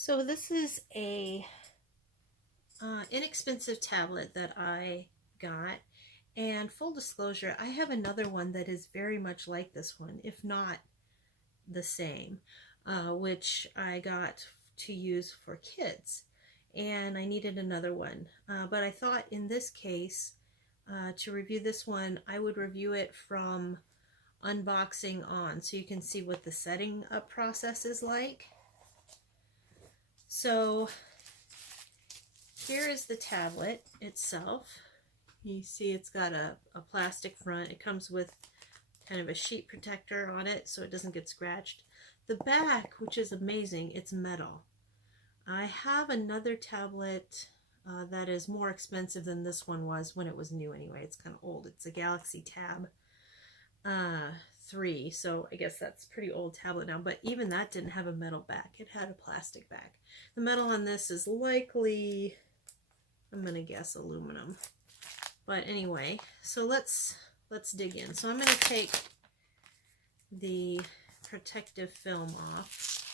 So this is a inexpensive tablet that I got, and full disclosure, I have another one that is very much like this one, if not the same, which I got to use for kids, and I needed another one. But I thought in this case, to review this one, I would review it from unboxing on, so you can see what the setting up process is like. So here is the tablet itself. You see it's got a plastic front. It comes with kind of a sheet protector on it so it doesn't get scratched. The back, which is amazing, it's metal. I have another tablet that is more expensive than this one was when it was new anyway. It's kind of old. It's a Galaxy Tab 3, so I guess that's a pretty old tablet now, but even that didn't have a metal back. It had a plastic back. The metal on this is likely, I'm gonna guess, aluminum. But anyway, so let's dig in. So I'm gonna take the protective film off.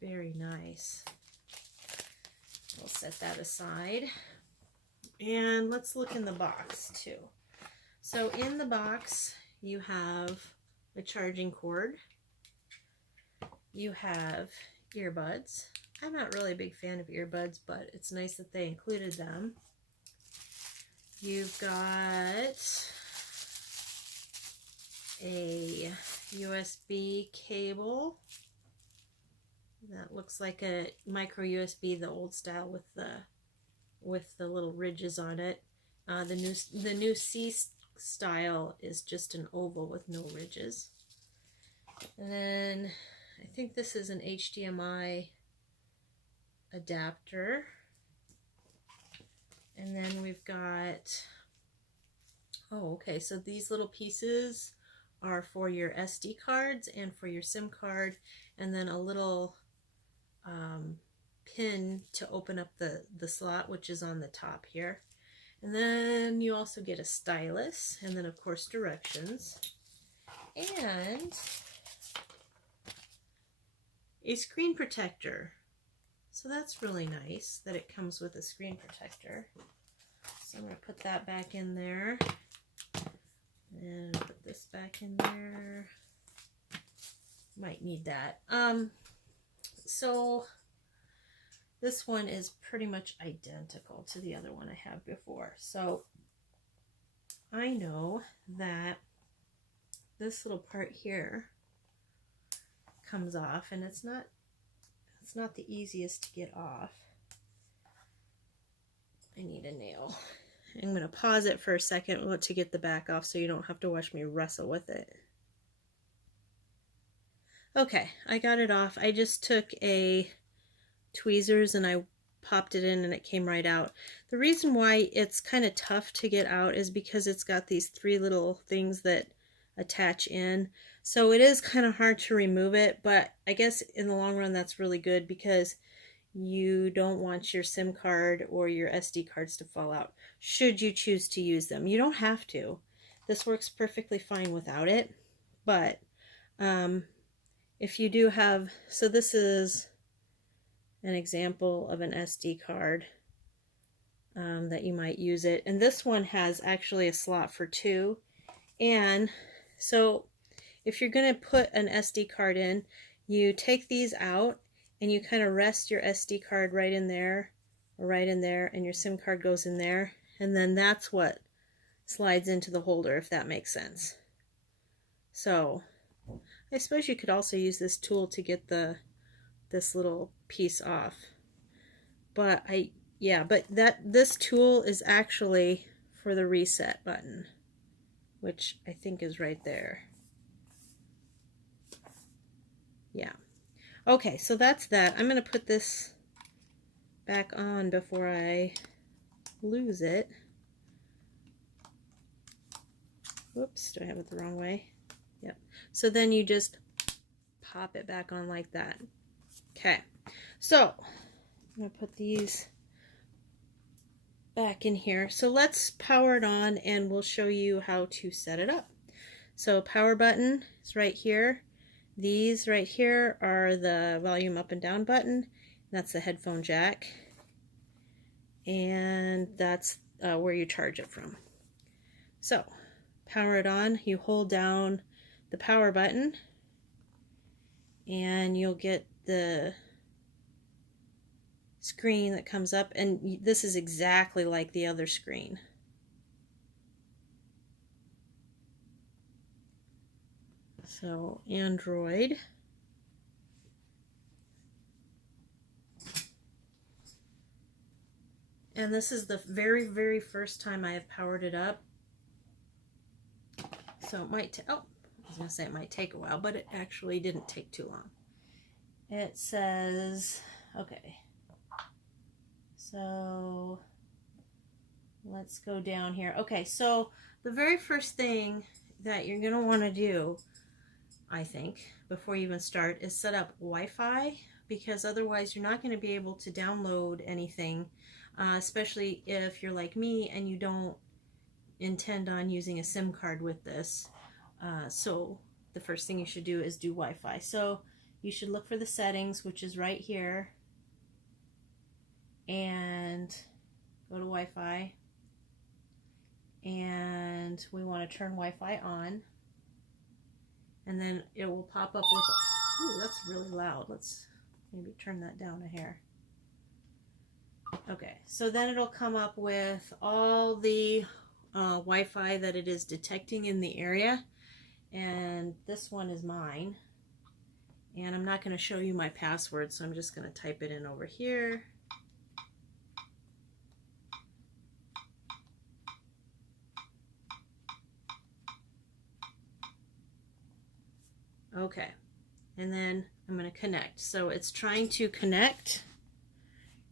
Very nice. We'll set that aside. And let's look in the box too. So in the box, you have a charging cord. You have earbuds. I'm not really a big fan of earbuds, but it's nice that they included them. You've got a USB cable that looks like a micro USB, the old style with the little ridges on it. The new C style is just an oval with no ridges. And then I think this is an HDMI adapter. And then we've got, oh, okay, so these little pieces are for your SD cards and for your SIM card, and then a little pin to open up the slot, which is on the top here. And then you also get a stylus, and then of course directions, and a screen protector. So that's really nice that it comes with a screen protector. So I'm going to put that back in there, and put this back in there. Might need that. So this one is pretty much identical to the other one I had before. So I know that this little part here comes off, and it's not the easiest to get off. I need a nail. I'm going to pause it for a second to get the back off so you don't have to watch me wrestle with it. Okay, I got it off. I just took a tweezers and I popped it in and it came right out. The reason why it's kind of tough to get out is because it's got these three little things that attach in. So it is kind of hard to remove it, but I guess in the long run that's really good because you don't want your SIM card or your SD cards to fall out should you choose to use them. You don't have to. This works perfectly fine without it, but if you do have, so this is an example of an SD card that you might use it, and this one has actually a slot for 2, and so if you're going to put an SD card in, you take these out and you kind of rest your SD card right in there, or right in there, and your SIM card goes in there, and then that's what slides into the holder, if that makes sense. So I suppose you could also use this tool to get this little piece off. But this tool is actually for the reset button, which I think is right there. Yeah. Okay, so that's that. I'm going to put this back on before I lose it. Whoops, do I have it the wrong way? Yep. So then you just pop it back on like that. Okay, so I'm going to put these back in here. So let's power it on and we'll show you how to set it up. So power button is right here. These right here are the volume up and down button. That's the headphone jack. And that's where you charge it from. So, power it on. You hold down the power button and you'll get the screen that comes up, and this is exactly like the other screen. So Android. And this is the very, very first time I have powered it up. So it might, I was going to say it might take a while, but it actually didn't take too long. It says, okay, so let's go down here. Okay, so the very first thing that you're going to want to do, I think, before you even start, is set up Wi-Fi, because otherwise you're not going to be able to download anything, especially if you're like me and you don't intend on using a SIM card with this. So the first thing you should do is do Wi-Fi. So you should look for the settings, which is right here, and go to Wi-Fi, and we want to turn Wi-Fi on, and then it will pop up with, ooh, that's really loud. Let's maybe turn that down a hair. Okay, so then it'll come up with all the Wi-Fi that it is detecting in the area, and this one is mine. And I'm not going to show you my password, so I'm just going to type it in over here. Okay, and then I'm going to connect. So it's trying to connect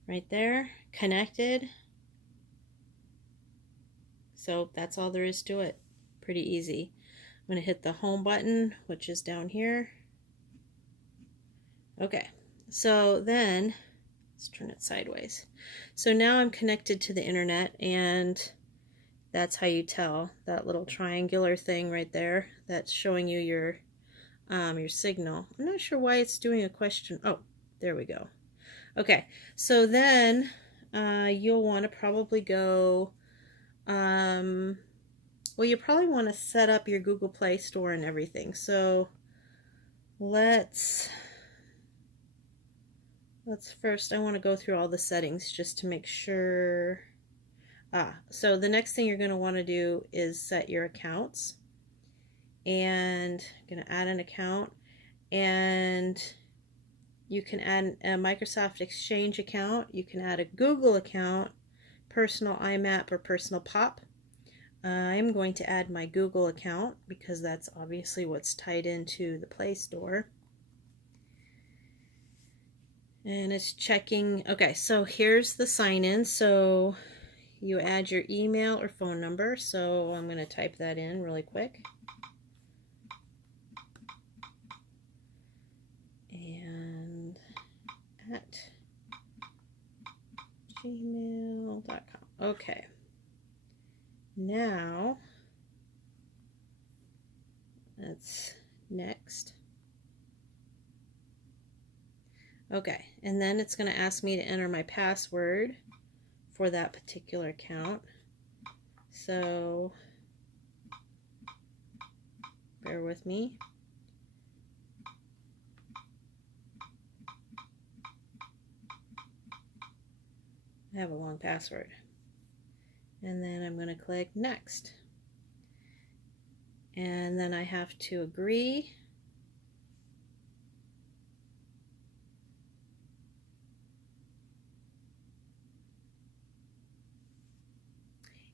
right there, connected. So that's all there is to it. Pretty easy. I'm going to hit the home button, which is down here. Okay, so then let's turn it sideways. So now I'm connected to the internet, and that's how you tell, that little triangular thing right there that's showing you your signal. I'm not sure why it's doing a question. Oh, there we go. Okay, so then you'll want to probably go, well, you probably want to set up your Google Play Store and everything. So let's first, I want to go through all the settings just to make sure. So the next thing you're going to want to do is set your accounts. And I'm going to add an account, and you can add a Microsoft Exchange account, you can add a Google account, personal IMAP or personal POP. I'm going to add my Google account because that's obviously what's tied into the Play Store. And it's checking. Okay, so here's the sign-in. So you add your email or phone number. So I'm going to type that in really quick. And at gmail.com. Okay. Now, that's next. Okay, and then it's going to ask me to enter my password for that particular account. So, bear with me. I have a long password. And then I'm going to click next. And then I have to agree.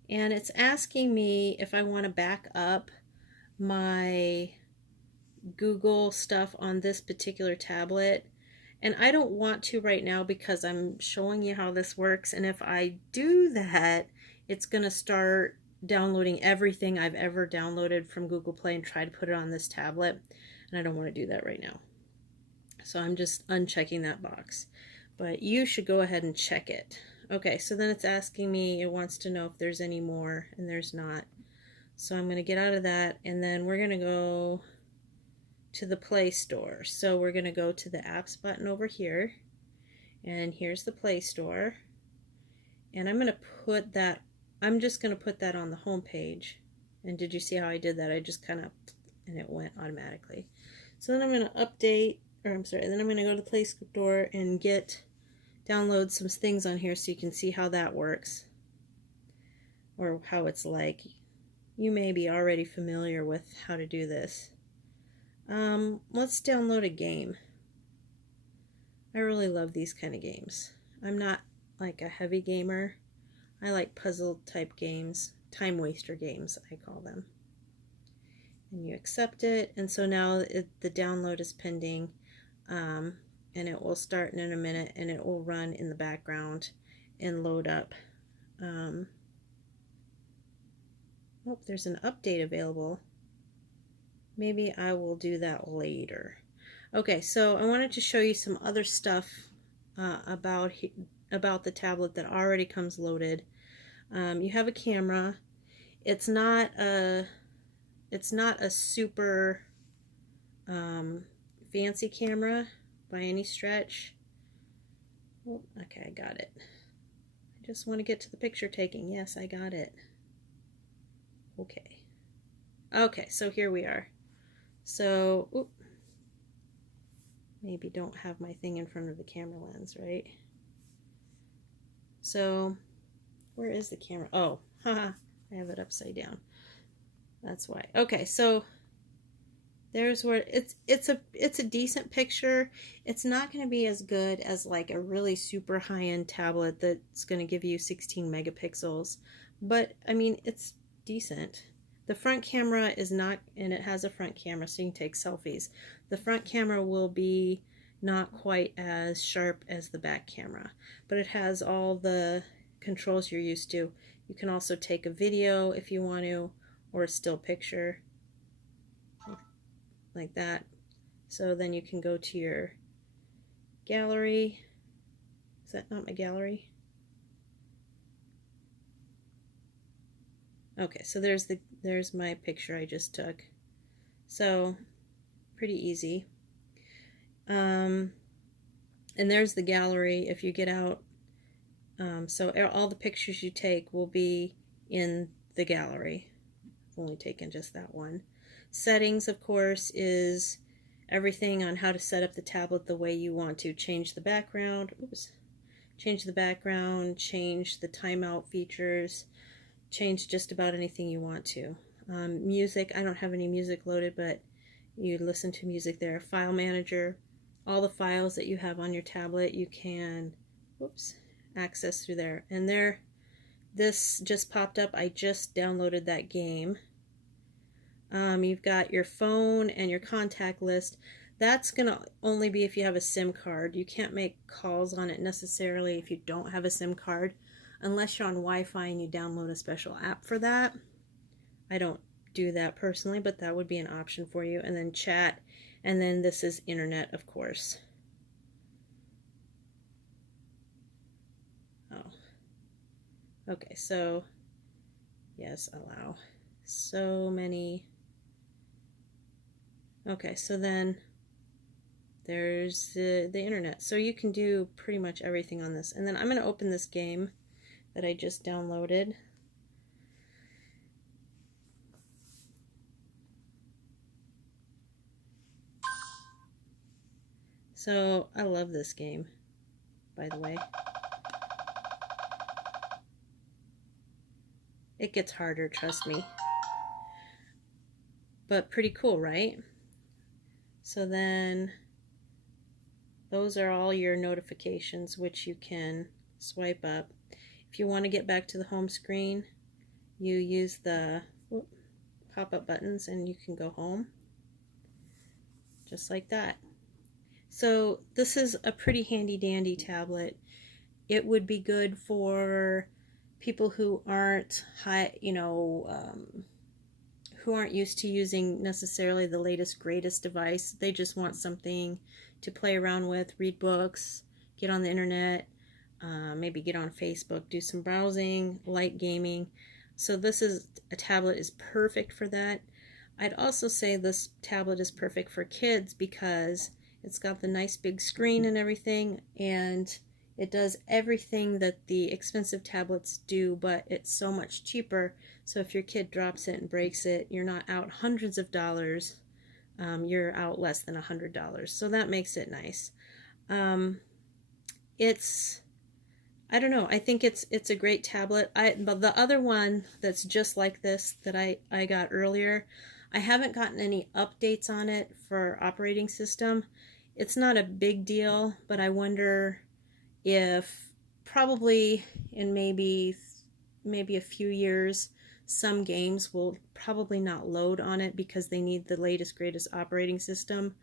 And it's asking me if I want to back up my Google stuff on this particular tablet. And I don't want to right now because I'm showing you how this works. And if I do that, it's going to start downloading everything I've ever downloaded from Google Play and try to put it on this tablet. And I don't want to do that right now. So I'm just unchecking that box. But you should go ahead and check it. Okay, so then it's asking me, it wants to know if there's any more, and there's not. So I'm going to get out of that, and then we're going to go to the Play Store. So we're going to go to the apps button over here, and here's the Play Store. And I'm just going to put that on the home page. And did you see how I did that? I just kind of, and it went automatically. So then I'm going to then I'm going to go to the Play Store and download some things on here so you can see how that works, or how it's like. You may be already familiar with how to do this. Let's download a game. I really love these kind of games. I'm not like a heavy gamer. I like puzzle type games, time waster games I call them. And you accept it, and so now the download is pending, and it will start in a minute, and it will run in the background and load up. Oh, there's an update available. Maybe I will do that later. Okay, so I wanted to show you some other stuff about the tablet that already comes loaded. You have a camera. It's not a super fancy camera by any stretch. Oh, okay, I got it. I just want to get to the picture taking. Yes, I got it. Okay, so here we are. So, maybe don't have my thing in front of the camera lens, right? So, where is the camera? Oh, haha, I have it upside down. That's why. Okay, so there's where it's a decent picture. It's not going to be as good as like a really super high-end tablet that's going to give you 16 megapixels, but I mean, it's decent. The front camera is not, and it has a front camera so you can take selfies. The front camera will be not quite as sharp as the back camera, but it has all the controls you're used to. You can also take a video if you want to, or a still picture like that. So then you can go to your gallery. Is that not my gallery? Okay, so there's my picture I just took. So pretty easy. And there's the gallery if you get out. So all the pictures you take will be in the gallery. I've only taken just that one. Settings, of course, is everything on how to set up the tablet the way you want to. Change the background. Change the background. Change the timeout features. Change just about anything you want to. Music, I don't have any music loaded, but you listen to music there. File manager, all the files that you have on your tablet you can access through there. And this just popped up. I just downloaded that game. You've got your phone and your contact list. That's going to only be if you have a SIM card. You can't make calls on it necessarily if you don't have a SIM card, unless you're on Wi-Fi and you download a special app for that. I don't do that personally, but that would be an option for you. And then chat, and then this is internet, of course. Oh, okay, so yes, allow. So many. Okay, so then there's the internet. So you can do pretty much everything on this. And then I'm going to open this game that I just downloaded. So I love this game, by the way. It gets harder, trust me. But pretty cool, right? So then those are all your notifications, which you can swipe up. If you want to get back to the home screen, you use the pop-up buttons and you can go home. Just like that. So this is a pretty handy dandy tablet. It would be good for people who aren't who aren't used to using necessarily the latest greatest device. They just want something to play around with, read books, get on the internet, maybe get on Facebook, do some browsing, light gaming. So this is a tablet is perfect for that. I'd also say this tablet is perfect for kids because it's got the nice big screen and everything, and it does everything that the expensive tablets do, but it's so much cheaper. So if your kid drops it and breaks it, you're not out hundreds of dollars. You're out less than $100. So that makes it nice. Um, it's I don't know. I think it's a great tablet. But the other one that's just like this that I got earlier, I haven't gotten any updates on it for operating system. It's not a big deal, but I wonder if probably in maybe a few years some games will probably not load on it because they need the latest greatest operating system.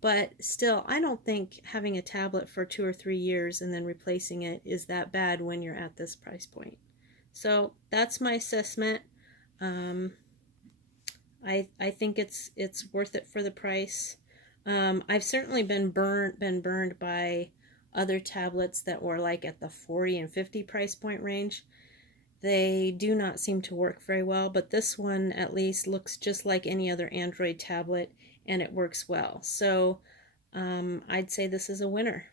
But still, I don't think having a tablet for 2 or 3 years and then replacing it is that bad when you're at this price point. So that's my assessment. Um, I think it's worth it for the price. I've certainly been burned by other tablets that were like at the 40 and 50 price point range. They do not seem to work very well, but this one at least looks just like any other Android tablet and it works well. So I'd say this is a winner.